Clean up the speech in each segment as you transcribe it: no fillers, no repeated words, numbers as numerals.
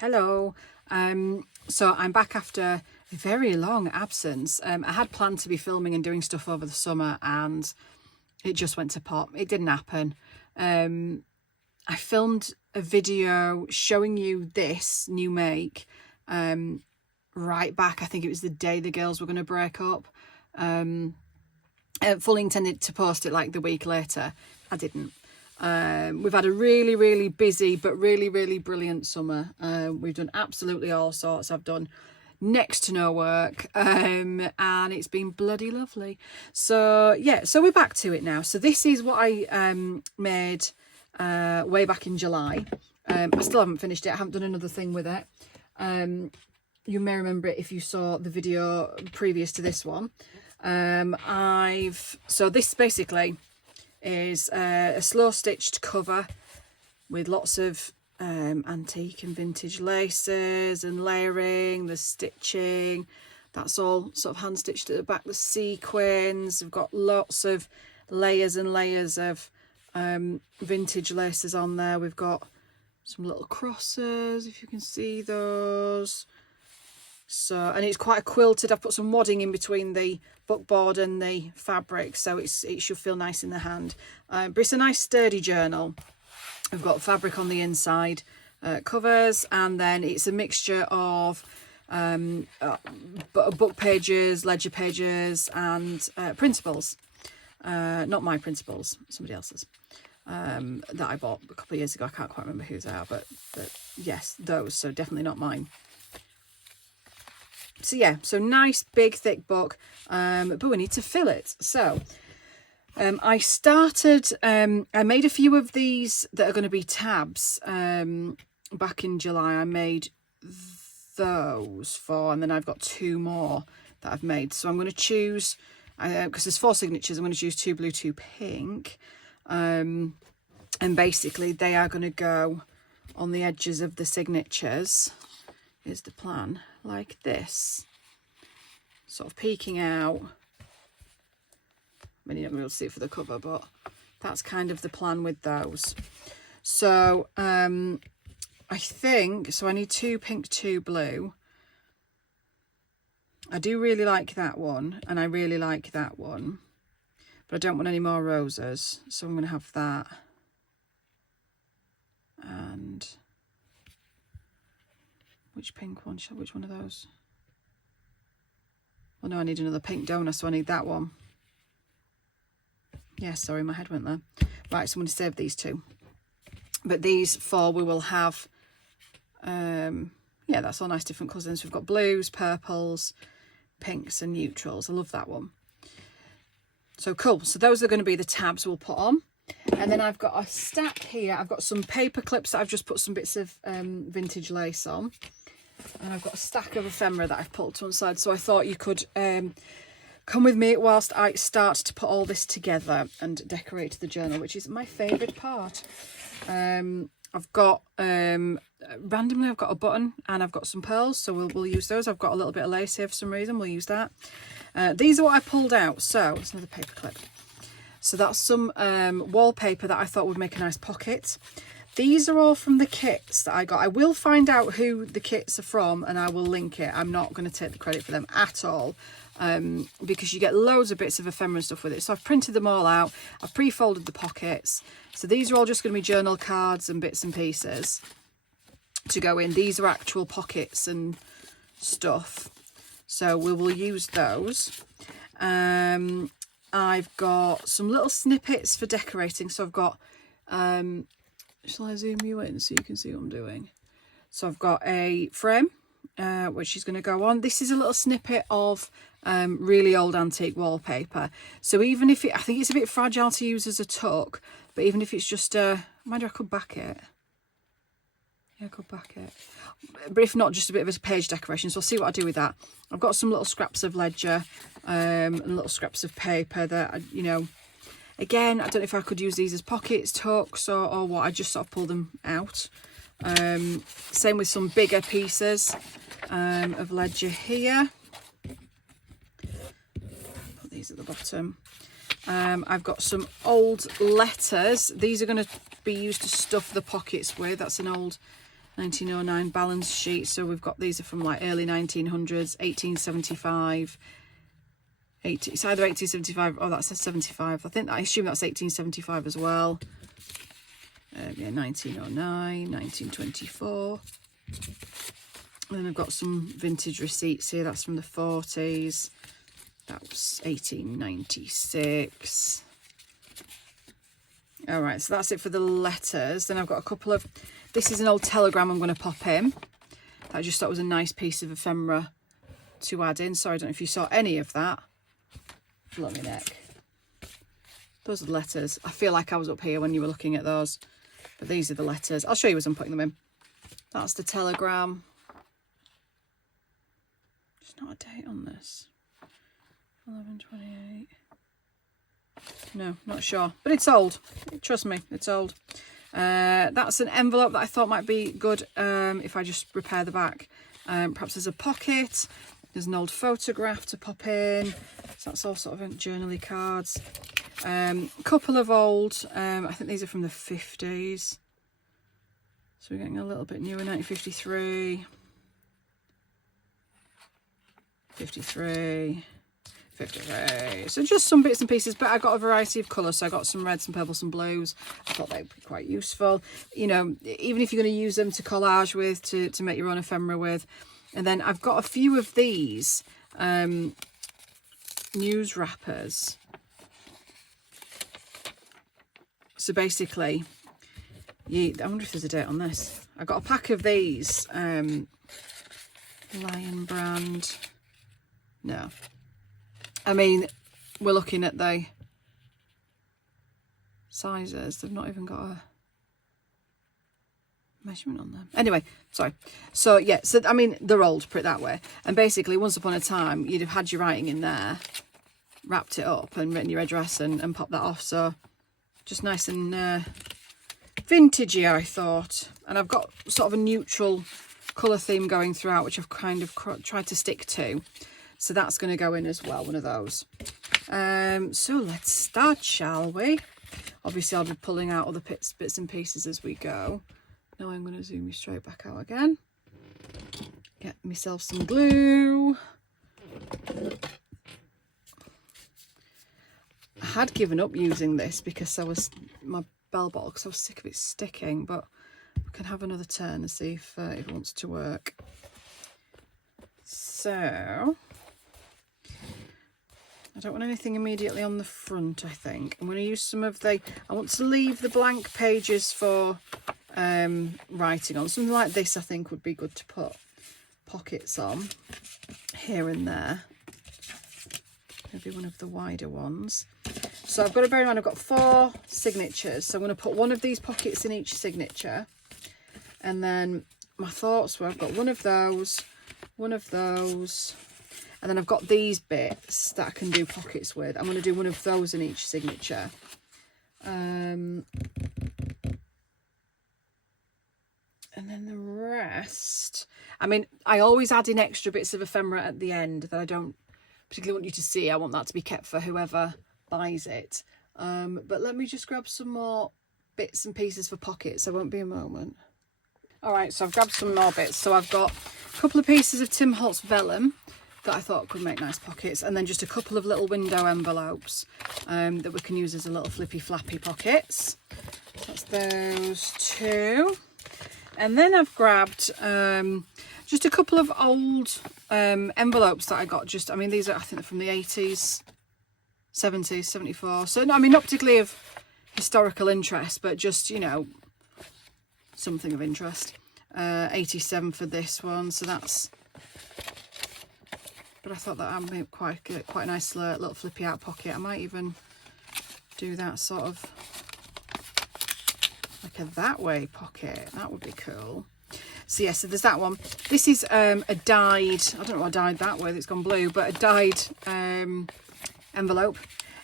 Hello. So I'm back after a very long absence. I had planned to be filming and doing stuff over the summer and it just went to pot. It didn't happen. I filmed a video showing you this new make right back. I think it was the day the girls were going to break up. Fully intended to post it like the week later. I didn't. We've had a really busy but really brilliant summer. We've done absolutely all sorts. I've done next to no work and it's been bloody lovely. So yeah, so we're back to it now. So this is what I made way back in July. I still haven't finished it. I haven't done another thing with it. You may remember it if you saw the video previous to this one. So this basically is a slow stitched cover with lots of antique and vintage laces and layering, the stitching, that's all sort of hand stitched at the back, the sequins. We've got lots of layers and layers of vintage laces on there. We've got some little crosses, if you can see those. So, and it's quite a quilted. I've put some wadding in between the bookboard and the fabric, so it should feel nice in the hand. But it's a nice sturdy journal. I've got fabric on the inside, covers, and then it's a mixture of book pages, ledger pages, and printables. Not my printables, somebody else's. That I bought a couple of years ago. I can't quite remember whose they are, but yes, those. So definitely not mine. So yeah, so nice big thick book, but we need to fill it. So I started, I made a few of these that are going to be tabs back in July. I made those 4, and then I've got 2 more that I've made. So I'm going to choose, because there's 4 signatures, I'm going to choose 2 blue, 2 pink. And basically they are going to go on the edges of the signatures. Here's the plan, like this, sort of peeking out. I mean, you're not going to be able to see it for the cover, but that's kind of the plan with those. So I think, so I need 2 pink, 2 blue. I do really like that one, and I really like that one, but I don't want any more roses, so I'm going to have that. And which pink one? Which one of those? Oh no, I need another pink, don't I? So I need that one. Yeah, sorry, my head went there. Right, so I'm going to save these 2. But these 4 we will have, yeah, that's all nice different colours. We've got blues, purples, pinks and neutrals. I love that one. So cool. So those are going to be the tabs we'll put on. And then I've got a stack here. I've got some paper clips that I've just put some bits of vintage lace on. And I've got a stack of ephemera that I've pulled to one side. So I thought you could come with me whilst I start to put all this together and decorate the journal, which is my favourite part. I've got, randomly I've got a button and I've got some pearls, so we'll use those. I've got a little bit of lace here for some reason, we'll use that. These are what I pulled out. So it's another paper clip. So that's some wallpaper that I thought would make a nice pocket. These are all from the kits that I got. I will find out who the kits are from and I will link it. I'm not going to take the credit for them at all, because you get loads of bits of ephemera and stuff with it. So I've printed them all out. I've pre-folded the pockets. So these are all just going to be journal cards and bits and pieces to go in. These are actual pockets and stuff. So we will use those. I've got some little snippets for decorating. So I've got, shall I zoom you in so you can see what I'm doing? So I've got a frame, which is going to go on. This is a little snippet of really old antique wallpaper. So even if I think it's a bit fragile to use as a tuck, but even if it's just mind you, I could back it. Yeah, I could back it. But if not, just a bit of a page decoration. So I'll see what I do with that. I've got some little scraps of ledger and little scraps of paper that, you know, again, I don't know if I could use these as pockets, tucks or what. I just sort of pull them out. Same with some bigger pieces of ledger here. Put these at the bottom. I've got some old letters. These are going to be used to stuff the pockets with. That's an old 1909 balance sheet. So we've got, these are from like early 1900s, 1875. It's either 1875, oh that's a 75. I assume that's 1875 as well. Yeah, 1909, 1924. And then I've got some vintage receipts here. That's from the 40s. That was 1896. All right, so that's it for the letters. Then I've got a couple of, this is an old telegram I'm going to pop in. That I just thought was a nice piece of ephemera to add in. Sorry, I don't know if you saw any of that. Blow my neck. Those are the letters. I feel like I was up here when you were looking at those. But these are the letters. I'll show you as I'm putting them in. That's the telegram. There's not a date on this. 11/28. No, not sure. But it's old. Trust me, it's old. That's an envelope that I thought might be good if I just repair the back. Perhaps there's a pocket. There's an old photograph to pop in. So that's all sort of journally cards. Couple of old, I think these are from the 50s. So we're getting a little bit newer, 1953. 53. So just some bits and pieces, but I got a variety of colours. So I got some reds, some purples, some blues. I thought they'd be quite useful. You know, even if you're going to use them to collage with, to make your own ephemera with. And then I've got a few of these news wrappers. So basically, I wonder if there's a date on this. I got a pack of these. Lion brand. No. I mean, we're looking at the sizes. They've not even got a measurement on them. Anyway, sorry. So, yeah. So, I mean, they're old, put it that way. And basically, once upon a time, you'd have had your writing in there, wrapped it up and written your address and popped that off. So, just nice and vintagey, I thought. And I've got sort of a neutral colour theme going throughout, which I've kind of tried to stick to. So that's going to go in as well, one of those. So let's start, shall we? Obviously, I'll be pulling out all the bits and pieces as we go. Now I'm going to zoom you straight back out again. Get myself some glue. I had given up using this because my bell bottle, because I was sick of it sticking, but we can have another turn and see if it wants to work. So I don't want anything immediately on the front, I think. I'm going to use some of I want to leave the blank pages for writing on. Something like this I think would be good to put pockets on here and there. Maybe one of the wider ones. So I've got to bear in mind I've got 4 signatures. So I'm going to put one of these pockets in each signature. And then my thoughts were I've got one of those, and then I've got these bits that I can do pockets with. I'm going to do one of those in each signature. And then the rest, I mean, I always add in extra bits of ephemera at the end that I don't particularly want you to see. I want that to be kept for whoever buys it. But let me just grab some more bits and pieces for pockets. I won't be a moment. All right, so I've grabbed some more bits. So I've got a couple of pieces of Tim Holtz vellum that I thought could make nice pockets, and then just a couple of little window envelopes that we can use as a little flippy flappy pockets. That's those 2. And then I've grabbed just a couple of old envelopes that I got. I mean, these are, I think they're from the 80s, 70s, 74. So, I mean, not particularly of historical interest, but just, you know, something of interest. 87 for this one, so that's, but I thought that I'd make quite a nice little flippy out pocket. I might even do that sort of like a that way pocket. That would be cool. So yeah, so there's that one. This is a dyed, I don't know what I dyed that way, it's gone blue, but a dyed envelope.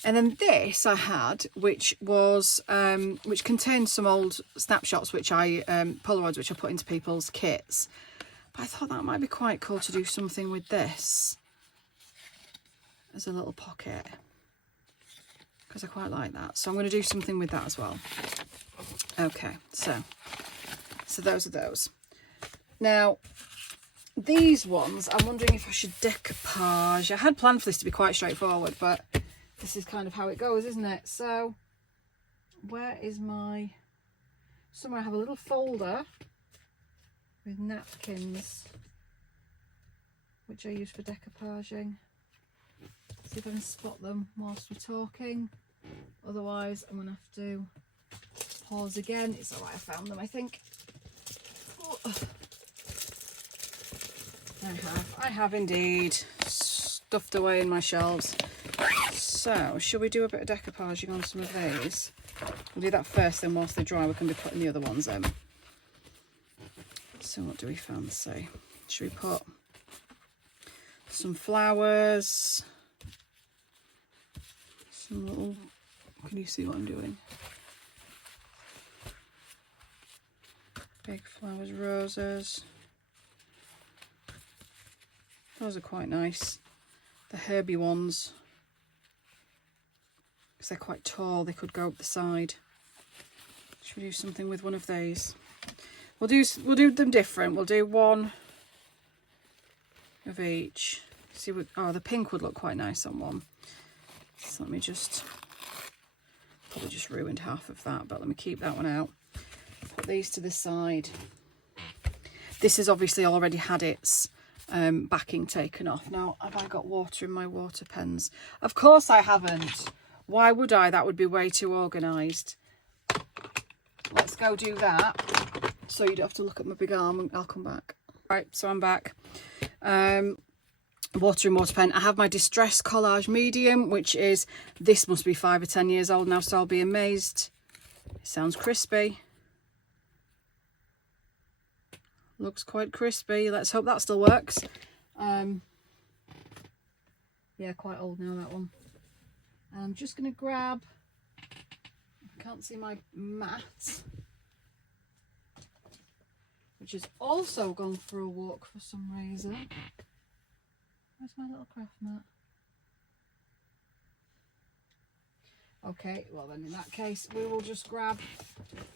And then this I had, which was which contained some old snapshots, which Polaroids, which I put into people's kits. But I thought that might be quite cool to do something with this as a little pocket, because I quite like that. So I'm going to do something with that as well. Okay, so those are those. Now, these ones, I'm wondering if I should decoupage. I had planned for this to be quite straightforward, but this is kind of how it goes, isn't it? So, where is my... Somewhere I have a little folder with napkins, which I use for decoupaging. See if I can spot them whilst we're talking. Otherwise, I'm going to have to pause again. It's alright, I found them, I think. Oh. I have indeed stuffed away in my shelves. So, shall we do a bit of decoupaging on some of these? We'll do that first, then whilst they dry we can be putting the other ones in. So what do we fancy? Should we put some flowers? Some little... Can you see what I'm doing? Big flowers, roses. Those are quite nice. The herby ones, because they're quite tall, they could go up the side. Should we do something with one of these? We'll do them different. We'll do one of each. See what? Oh, the pink would look quite nice on one. So let me just... Probably just ruined half of that, but let me keep that one out. Put these to the side. This has obviously already had its backing taken off. Now, have I got water in my water pens? Of course I haven't. Why would I? That would be way too organised. Let's go do that, so you don't have to look at my big arm, and I'll come back. Right, so I'm back. Water and water pen. I have my Distress Collage Medium, which is, this must be 5 or 10 years old now, so I'll be amazed. It sounds crispy. Looks quite crispy. Let's hope that still works. Yeah, quite old now, that one. I'm just going to grab... I can't see my mat, which has also gone for a walk for some reason. Where's my little craft mat? Okay, well then in that case we will just grab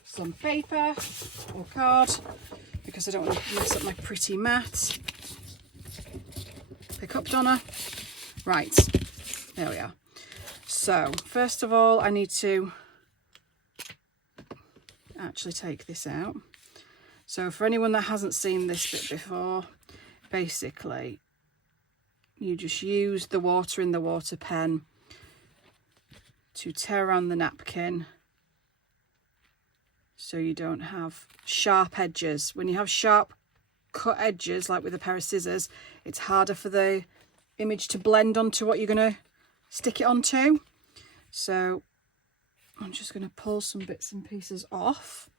some paper or card, because I don't want to mess up my pretty mat. Pick up, Donna. Right, there we are. So first of all I need to actually take this out. So for anyone that hasn't seen this bit before, basically you just use the water in the water pen to tear around the napkin so you don't have sharp edges. When you have sharp cut edges, like with a pair of scissors, it's harder for the image to blend onto what you're going to stick it onto. So I'm just going to pull some bits and pieces off.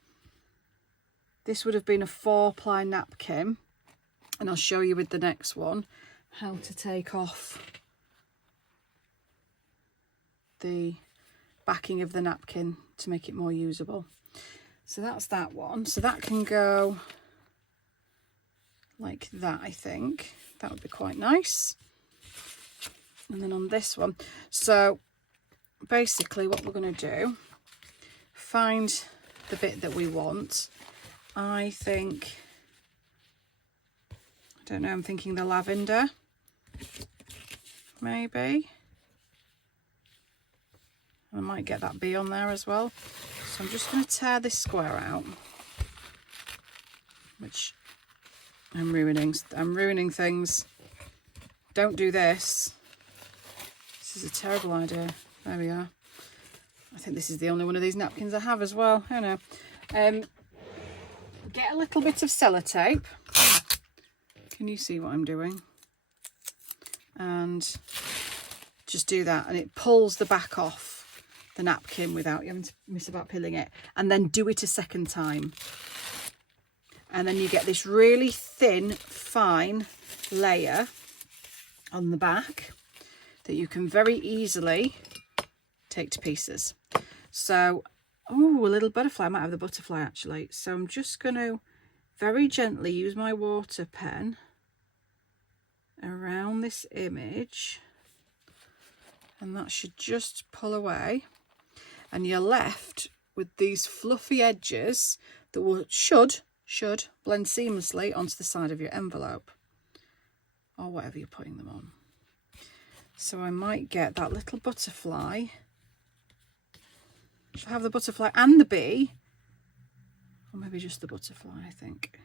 This would have been a 4-ply napkin, and I'll show you with the next one how to take off the backing of the napkin to make it more usable. So that's that one. So that can go like that, I think. That would be quite nice. And then on this one, so basically what we're going to do, find the bit that we want. I think, I don't know, I'm thinking the lavender, maybe. I might get that bee on there as well. So I'm just going to tear this square out, which I'm ruining things. Don't do this. This is a terrible idea. There we are. I think this is the only one of these napkins I have as well. I don't know. Get a little bit of sellotape. Can you see what I'm doing? And just do that, and it pulls the back off the napkin without you having to miss about peeling it. And then do it a second time. And then you get this really thin, fine layer on the back that you can very easily take to pieces. So, oh, a little butterfly. I might have the butterfly actually. So I'm just going to very gently use my water pen around this image, and that should just pull away, and you're left with these fluffy edges that should should blend seamlessly onto the side of your envelope or whatever you're putting them on. So I might get that little butterfly. Should I have the butterfly and the bee? Or maybe just the butterfly, I think.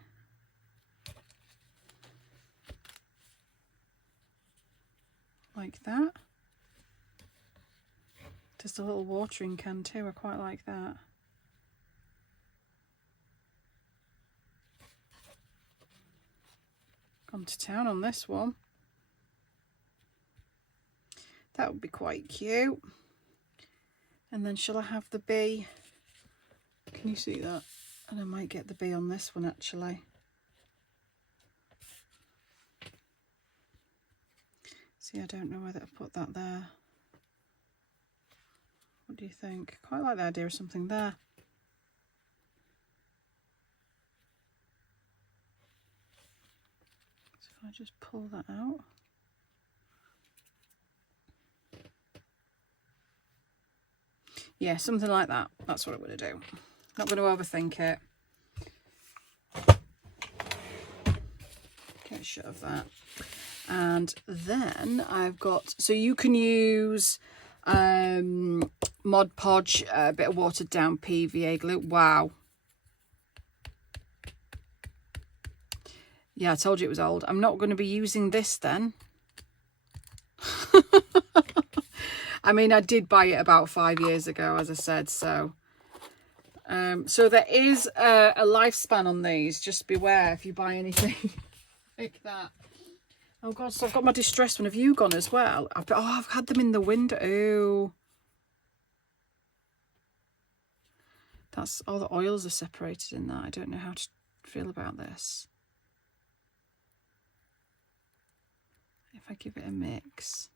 Like that. Just a little watering can too, I quite like that. Gone to town on this one. That would be quite cute. And then shall I have the bee? Can you see that? And I might get the bee on this one actually. See, I don't know whether to put that there. What do you think? Quite like the idea of something there. So if I just pull that out. Yeah, something like that. That's what I'm going to do. Not going to overthink it. Get shut of that. And then I've got, so you can use Mod Podge, a bit of watered down PVA glue. Wow. Yeah, I told you it was old. I'm not going to be using this then. I mean, I did buy it about 5 years ago, as I said, so. So there is a lifespan on these. Just beware if you buy anything like that. Oh God, so I've got my distress one. Have you gone as well? I've had them in the window. Ooh. That's, all the oils are separated in that. I don't know how to feel about this. If I give it a mix.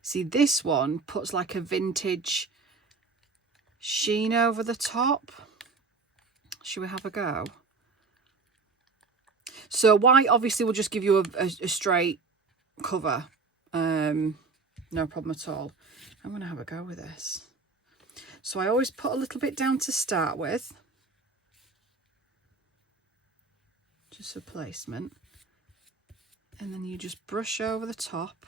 See, this one puts like a vintage sheen over the top. Should we have a go? So white obviously will just give you a straight cover. No problem at all. I'm going to have a go with this. So I always put a little bit down to start with. Just for placement. And then you just brush over the top.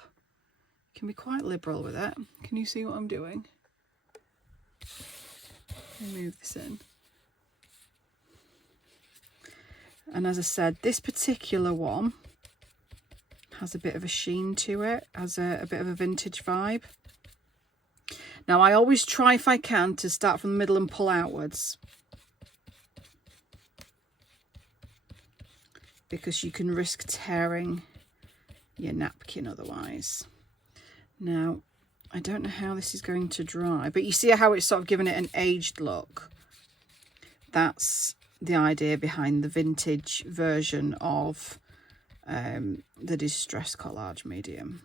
You can be quite liberal with it. Can you see what I'm doing? Let me move this in. And as I said, this particular one has a bit of a sheen to it, has a bit of a vintage vibe. Now I always try, if I can, to start from the middle and pull outwards, because you can risk tearing your napkin otherwise. Now, I don't know how this is going to dry, but you see how it's sort of given it an aged look. That's the idea behind the vintage version of the Distress Collage medium.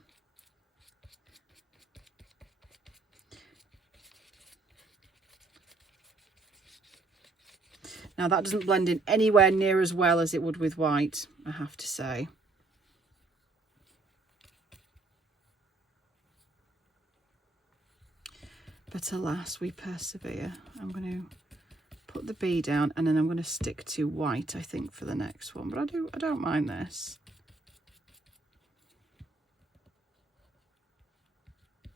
Now that doesn't blend in anywhere near as well as it would with white, I have to say. But alas, we persevere. I'm going to put the bee down and then I'm going to stick to white, I think, for the next one. But I don't mind this. I'm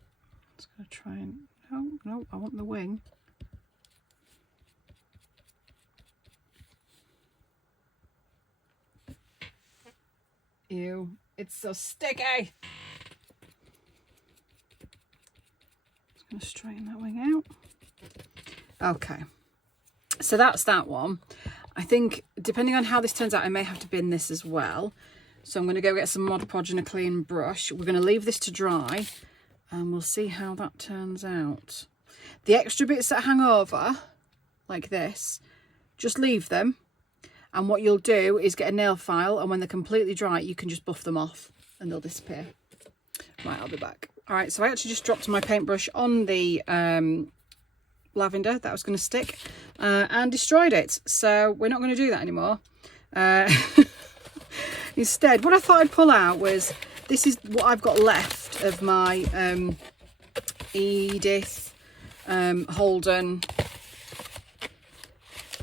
just going to try and, no, I want the wing. Ew, it's so sticky. Just going to straighten that wing out. Okay, so that's that one. I think depending on how this turns out, I may have to bin this as well. So I'm going to go get some Mod Podge and a clean brush. We're going to leave this to dry and we'll see how that turns out. The extra bits that hang over, like this, just leave them. And what you'll do is get a nail file, and when they're completely dry, you can just buff them off and they'll disappear. Right, I'll be back. All right, so I actually just dropped my paintbrush on the lavender that I was going to stick and destroyed it. So we're not going to do that anymore. Instead, what I thought I'd pull out was, this is what I've got left of my Edith Holden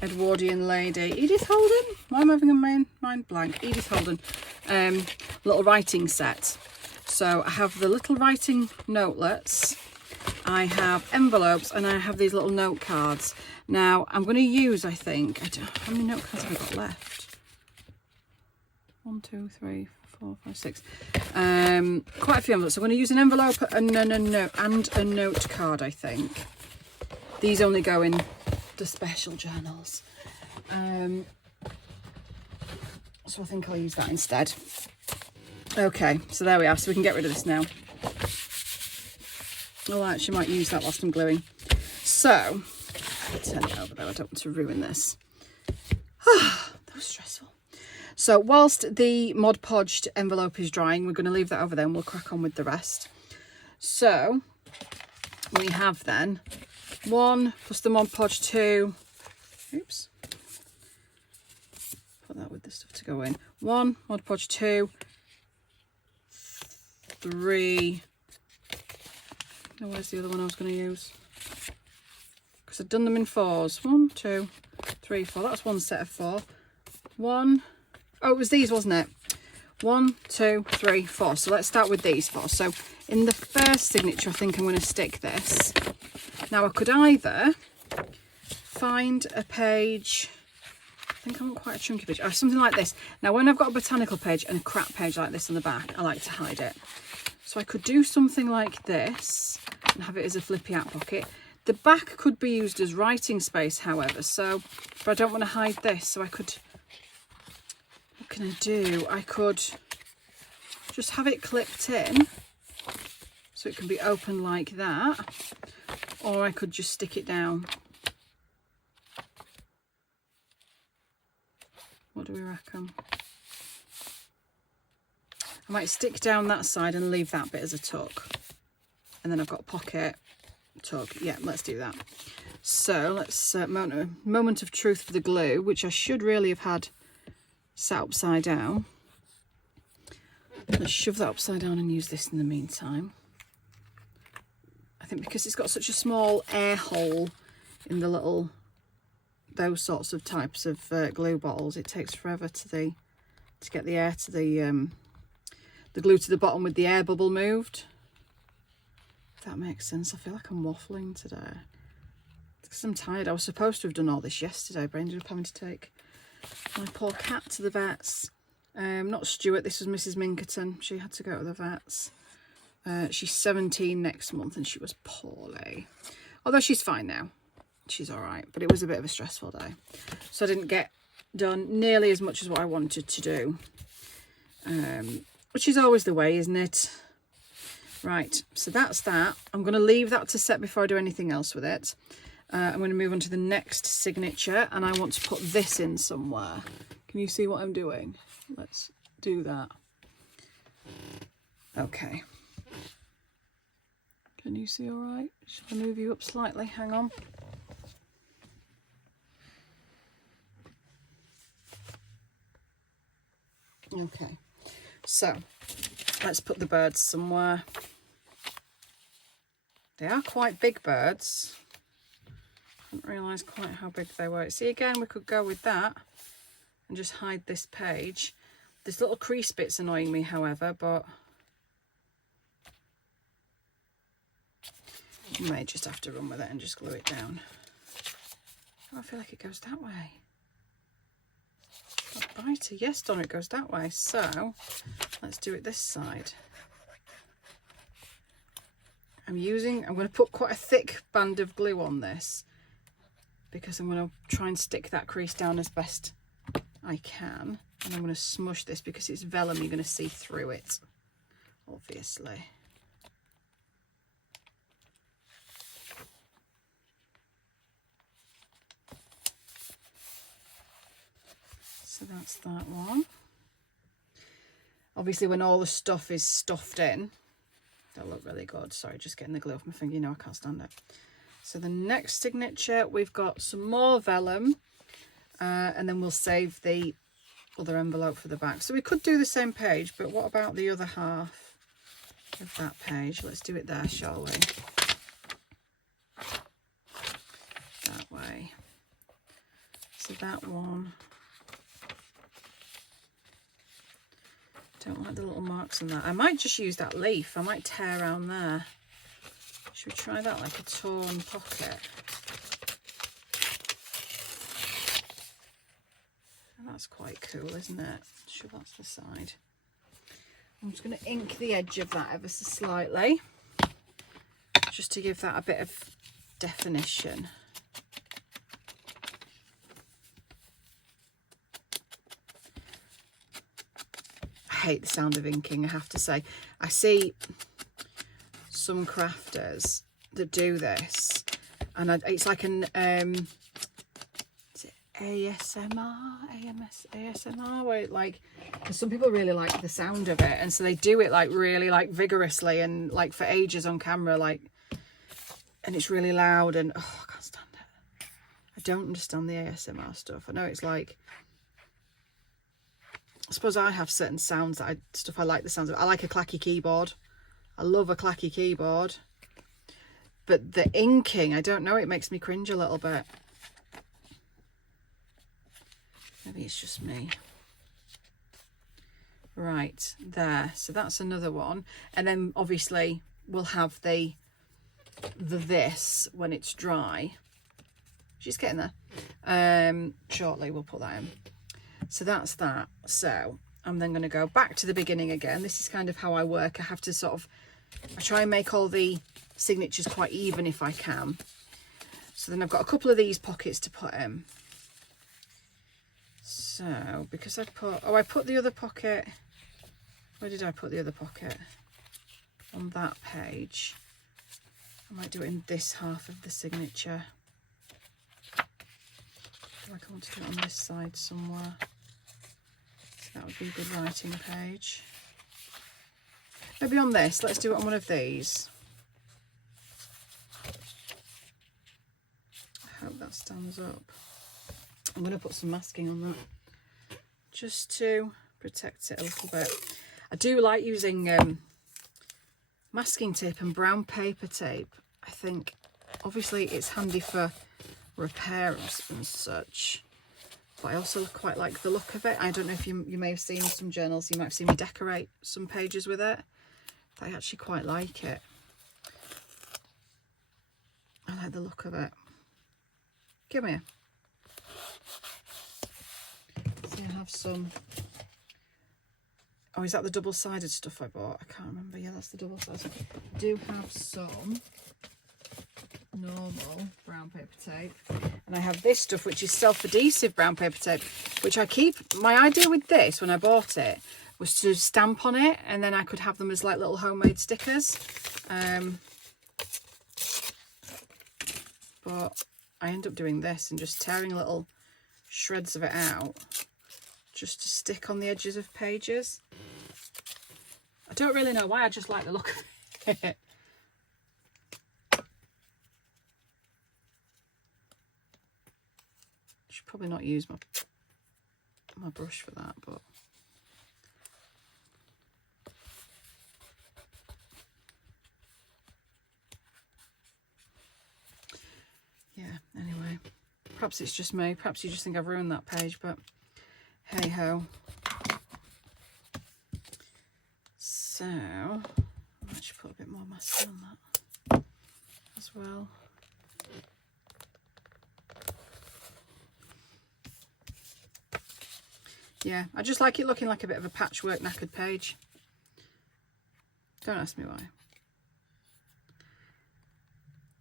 Edwardian lady. Edith Holden? Why am I having a mind blank? Edith Holden. Little writing set. So I have the little writing notelets. I have envelopes and I have these little note cards. Now I'm going to use, I think, how many note cards have I got left? 1, 2, 3, 4, 5, 6. Quite a few envelopes. So I'm going to use an envelope and a note card, I think. These only go in the special journals. So I think I'll use that instead. Okay, so there we are. So we can get rid of this now. Oh, I actually might use that whilst I'm gluing. So, I'll turn it over there. I don't want to ruin this. That was stressful. So, whilst the Mod Podged envelope is drying, we're going to leave that over there and we'll crack on with the rest. So, we have then 1 plus the Mod Podge 2. Oops. Put that with the stuff to go in. 1 Mod Podge 2. 3. Oh, where's the other one I was going to use? Because I've done them in 4s. 1, 2, 3, 4. That's one set of 4. 1. Oh, it was these, wasn't it? 1, 2, 3, 4. So let's start with these 4. So in the first signature, I think I'm going to stick this. Now I could either find a page. I think I want quite a chunky page. Oh, something like this. Now when I've got a botanical page and a crap page like this on the back, I like to hide it. So I could do something like this and have it as a flippy out pocket. The back could be used as writing space, however, so but I don't want to hide this, so I could, what can I do? I could just have it clipped in so it can be open like that, or I could just stick it down. What do we reckon? I might stick down that side and leave that bit as a tuck. And then I've got a pocket tuck. Yeah, let's do that. So let's moment of truth for the glue, which I should really have had set upside down. Let's shove that upside down and use this in the meantime. I think because it's got such a small air hole in the little, those sorts of types of glue bottles, it takes forever to get the air to the glue to the bottom with the air bubble moved. If that makes sense. I feel like I'm waffling today. It's because I'm tired. I was supposed to have done all this yesterday, but I ended up having to take my poor cat to the vets. Not Stuart, this was Mrs. Minkerton. She had to go to the vets. She's 17 next month and she was poorly. Although she's fine now. She's all right, but it was a bit of a stressful day. So I didn't get done nearly as much as what I wanted to do. Which is always the way, isn't it? Right, so that's that. I'm going to leave that to set before I do anything else with it. I'm going to move on to the next signature, and I want to put this in somewhere. Can you see what I'm doing? Let's do that. Okay. Can you see all right? Shall I move you up slightly? Hang on. Okay, so let's put the birds somewhere. They are quite big birds. I didn't realise quite how big they were. See, again, we could go with that and just hide this page. This little crease bit's annoying me, however, but you may just have to run with it and just glue it down. Oh, I feel like it goes that way. Righty, yes, Donna, it goes that way. So let's do it this side. I'm going to put quite a thick band of glue on this because I'm going to try and stick that crease down as best I can. And I'm going to smush this because it's vellum, you're going to see through it, obviously. So that's that one. Obviously, when all the stuff is stuffed in, they'll look really good. Sorry, just getting the glue off my finger. You know I can't stand it. So the next signature, we've got some more vellum. And then we'll save the other envelope for the back. So we could do the same page, but what about the other half of that page? Let's do it there, shall we? That way. So that one. Don't like the little marks on that. I might just use that leaf. I might tear around there. Should we try that, like a torn pocket? And that's quite cool, isn't it? Shove that to the side. I'm just going to ink the edge of that ever so slightly, just to give that a bit of definition. I hate the sound of inking, I have to say. I see some crafters that do this, and it's like an is it ASMR, where it, like, because some people really like the sound of it, and so they do it like really like vigorously and like for ages on camera, like, and it's really loud, and oh, I can't stand it. I don't understand the ASMR stuff. I know it's like, I suppose I have certain sounds that I like the sounds of. I like a clacky keyboard. I love a clacky keyboard. But the inking, I don't know, it makes me cringe a little bit. Maybe it's just me. Right, there. So that's another one. And then obviously we'll have the this when it's dry. She's getting there. Shortly we'll put that in. So that's that. So I'm then going to go back to the beginning again. This is kind of how I work. I have to sort of, I try and make all the signatures quite even if I can. So then I've got a couple of these pockets to put in. So because I put the other pocket, where did I put the other pocket? On that page. I might do it in this half of the signature. I feel like I want to do it on this side somewhere. So that would be a good writing page. Maybe on this, let's do it on one of these. I hope that stands up. I'm going to put some masking on that just to protect it a little bit. I do like using masking tape and brown paper tape. I think obviously it's handy for repairs and such, but I also quite like the look of it. I don't know if you may have seen some journals, you might have seen me decorate some pages with it. I actually quite like it. I like the look of it. Come here. See, I have some. Oh, is that the double-sided stuff I bought? I can't remember. Yeah, that's the double-sided. I do have some normal brown paper tape, and I have this stuff which is self-adhesive brown paper tape, which I keep. My idea with this when I bought it was to stamp on it, and then I could have them as like little homemade stickers, but I end up doing this and just tearing little shreds of it out just to stick on the edges of pages. I don't really know why, I just like the look of it. Should probably not use my brush for that, but yeah, anyway, perhaps it's just me, perhaps you just think I've ruined that page, but hey ho. So I should put a bit more masking on that as well. Yeah, I just like it looking like a bit of a patchwork knackered page. Don't ask me why.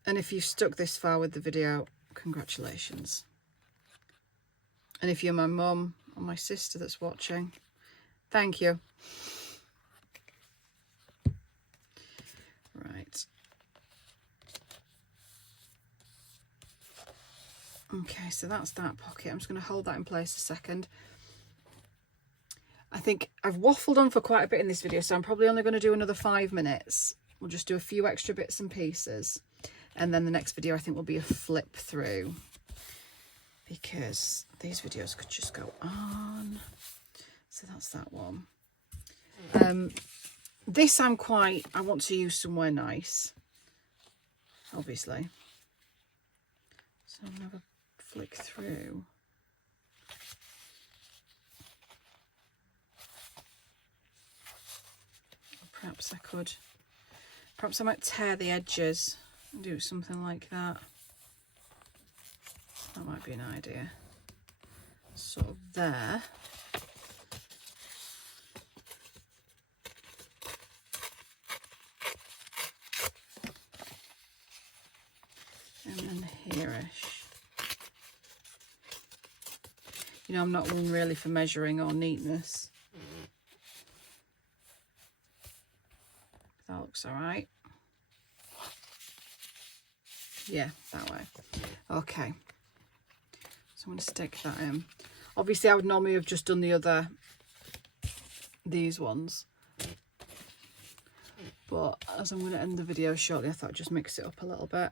And if you've stuck this far with the video, congratulations. And if you're my mum or my sister that's watching, thank you. Right. Okay, so that's that pocket. I'm just going to hold that in place a second. I think I've waffled on for quite a bit in this video, so I'm probably only going to do another 5 minutes. We'll just do a few extra bits and pieces. And then the next video, I think, will be a flip through, because these videos could just go on. So that's that one. This I want to use somewhere nice, obviously. So I'm going to have a flick through. perhaps I might tear the edges and do something like that. That might be an idea. Sort of there. And then here-ish. You know, I'm not one really for measuring or neatness. That looks all right. Yeah, that way. Okay. So I'm going to stick that in. Obviously, I would normally have just done these ones. But as I'm going to end the video shortly, I thought I'd just mix it up a little bit.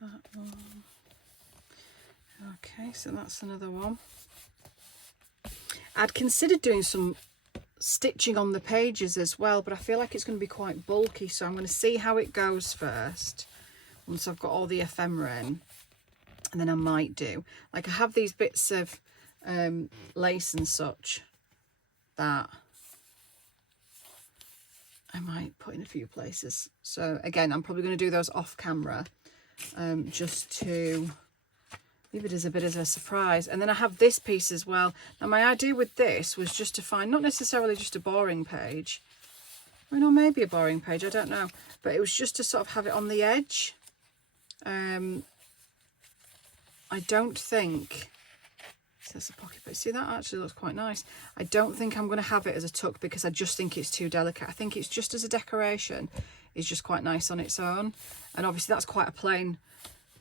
That one. Okay, so that's another one. I'd considered doing some stitching on the pages as well, but I feel like it's going to be quite bulky, so I'm going to see how it goes first once I've got all the ephemera in, and then I might do, like, I have these bits of lace and such that I might put in a few places. So again, I'm probably going to do those off camera, just to leave it as a bit of a surprise. And then I have this piece as well. Now my idea with this was just to find, not necessarily just a boring page, I mean, or maybe a boring page, I don't know, but it was just to sort of have it on the edge. I don't think, so that's a pocket, but see, that actually looks quite nice. I don't think I'm going to have it as a tuck because I just think it's too delicate. I think it's just as a decoration, it's just quite nice on its own. And obviously that's quite a plain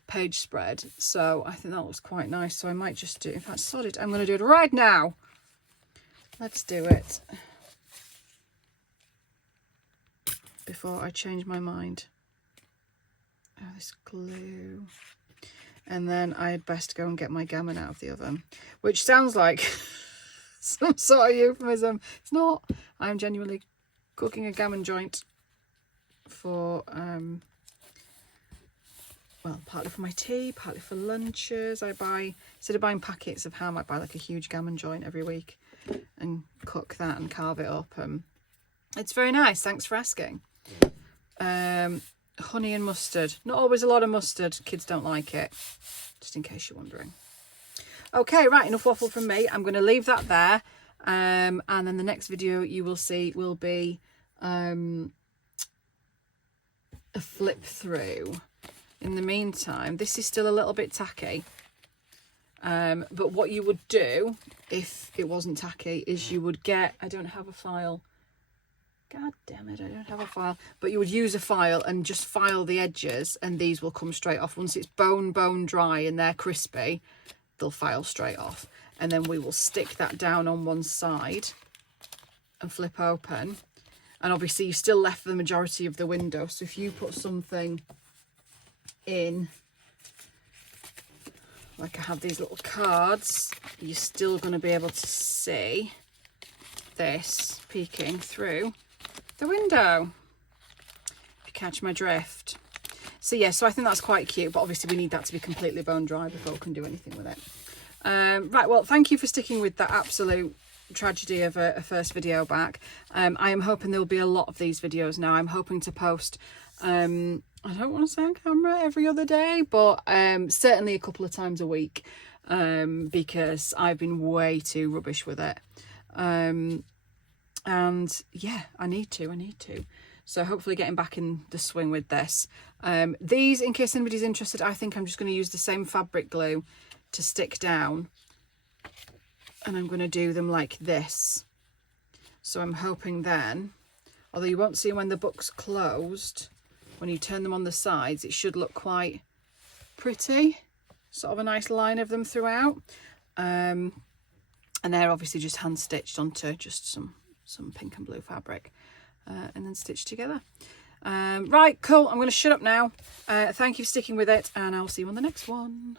page spread, so I think that looks quite nice. So I might just do, in fact, sod it, I'm going to do it right now. Let's do it before I change my mind. Oh, this glue. And then I'd best go and get my gammon out of the oven, which sounds like some sort of euphemism. It's not. I'm genuinely cooking a gammon joint for well, partly for my tea, partly for lunches. I buy, instead of buying packets of ham, I buy like a huge gammon joint every week and cook that and carve it up. It's very nice, thanks for asking. Honey and mustard. Not always a lot of mustard. Kids don't like it, just in case you're wondering. Okay, right, enough waffle from me. I'm going to leave that there. And then the next video you will see will be a flip through. In the meantime, this is still a little bit tacky. But what you would do if it wasn't tacky is you would get, I don't have a file. God damn it, I don't have a file. But you would use a file and just file the edges, and these will come straight off. Once it's bone dry and they're crispy, they'll file straight off. And then we will stick that down on one side and flip open. And obviously you still left the majority of the window. So if you put something in, like I have these little cards, you're still going to be able to see this peeking through the window, if you catch my drift. So yeah, so I think that's quite cute, but obviously we need that to be completely bone dry before we can do anything with it. Right, well, thank you for sticking with that absolute tragedy of a first video back. I am hoping there will be a lot of these videos now. I'm hoping to post, I don't want to say on camera every other day, but certainly a couple of times a week, because I've been way too rubbish with it. And yeah, I need to. So hopefully getting back in the swing with this. These, in case anybody's interested, I think I'm just going to use the same fabric glue to stick down. And I'm going to do them like this. So I'm hoping then, although you won't see when the book's closed, when you turn them on the sides, it should look quite pretty. Sort of a nice line of them throughout. And they're obviously just hand stitched onto just some pink and blue fabric, and then stitched together. Right, cool, I'm going to shut up now. Thank you for sticking with it, and I'll see you on the next one.